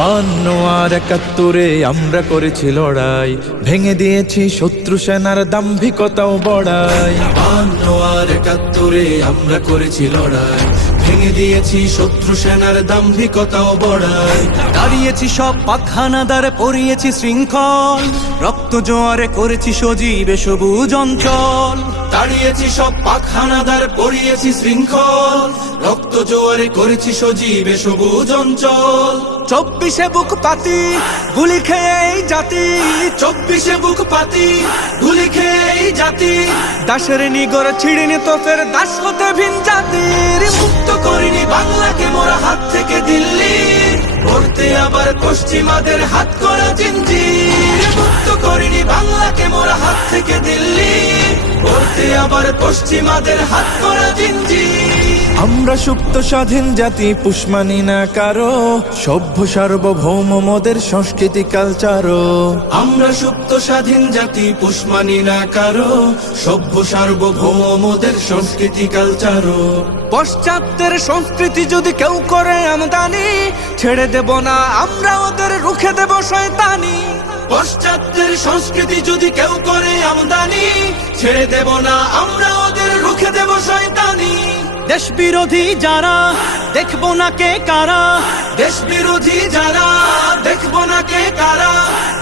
52 আর 71-এ আমরা করেছি লড়াই, ভেঙে দিয়েছি শত্রু সেনার দাম্ভিকতাও বড়াই। 52 আর 71-এ আমরা করেছি লড়াই, ভেঙে দিয়েছি শত্রু সেনার দাম্ভিকতাও বড়াই। দাঁড়িয়েছি সব পাকখানাদার, পরিয়েছি শৃঙ্খল, রক্ত জোয়ারে করেছি সজীবে সবুজ অঞ্চল। দাঁড়িয়েছি সব পাকখানাদার, পরিয়েছি শৃঙ্খল, রক্ত জোয়ারে করেছি সজীবে সবুজ অঞ্চল। 24-এ বুক পাতি গুলি খেয়ে এই জাতি, 24-এ বুক পাতি গুলি খেয়ে এই জাতি, দাসের নিগর ছিড়িনি তোপের দাস হতে ভিন জাতির। মুক্ত করিনি বাংলাকে মোরা হাত থেকে দিল্লি, করতে আবার পশ্চিমাদের হাত করা জিঞ্জির। মুক্ত করিনি বাংলাকে মোরা হাত থেকে দিল্লি, করতে আবার পশ্চিমাদের হাত করা জিঞ্জির। আমরা সুপ্ত স্বাধীন জাতি, পুষ মানি না কারো, সভ্য সার্বভৌম মোদের সংস্কৃতি কালচারও। আমরা সুপ্ত স্বাধীন জাতি, পুষ মানি না কারো, সভ্য সার্বভৌম মোদের সংস্কৃতি কালচারও। পশ্চাত্যের সংস্কৃতি যদি কেউ করে আমদানি, ছেড়ে দেব না আমরা ওদের, রুখে দেব শয়তানি। পশ্চাত্যের সংস্কৃতি যদি কেউ করে আমদানি, ছেড়ে দেব না আমরা ওদের, রুখে দেব শয়তানি। দেশ বিরোধী যারা দেখবো না কে কারা, দেশ বিরোধী যারা দেখবো না কে কারা,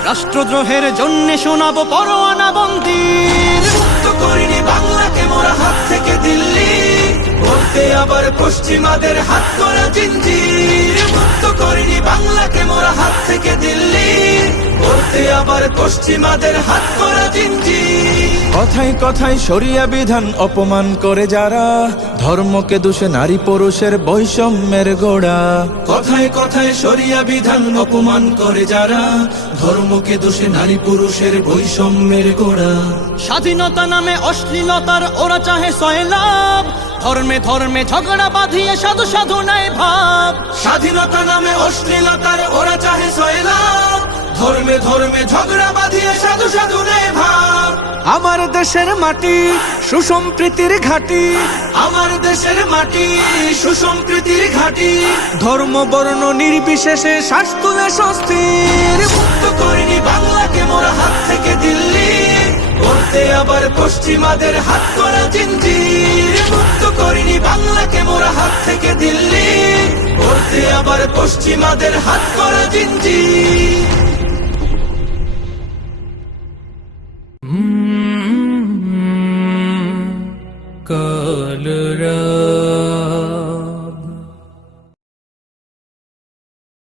রাষ্ট্রদ্রোহের জন্য শোনাবো পরোয়ানা বন্দির। মুক্ত করিনি বাংলাকে মোরা হাত থেকে দিল্লি, করতে আবার পশ্চিমাদের হাত করা জিঞ্জির। মুক্ত করিনি বাংলাকে মোরা হাত থেকে দিল্লি, করতে আবার পশ্চিমাদের হাত করা জিঞ্জির। কথায় কথায় শরিয়া বিধান অপমান করে যারা, ধর্মকে দোষে নারী পুরুষের বৈষম্যের গোড়া। কথায় কথায় শরিয়া বিধান অপমান করে যারা, ধর্মকে দোষে নারী পুরুষের বৈষম্যের গোড়া। স্বাধীনতা নামে অশ্লীলতার ওরা চাহে সয়লাভ, ধর্মে ধর্মে ঝগড়া বাঁধিয়ে সাধু সাধু নাই ভাব। স্বাধীনতা নামে অশ্লীলতার ওরা চাহে সয়লাভ, ধর্মে ধর্মে ঝগড়া বাঁধিয়ে সাধু সাধু নেই ভাব। আমার দেশের মাটি সুসম্প্রীতির ঘাটি, আমার দেশের মাটি সুসম্প্রীতির ঘাটি, ধর্ম বর্ণ নির্বিশেষে শ্বাস তুলে স্বস্তির। মুক্ত করিনি বাংলাকে মোরা হাত থেকে দিল্লি, করতে আবার পশ্চিমাদের হাত করা জিঞ্জির। মুক্ত করিনি বাংলাকে মোরা হাত থেকে দিল্লি, করতে আবার পশ্চিমাদের হাত করা জিঞ্জির। কালরা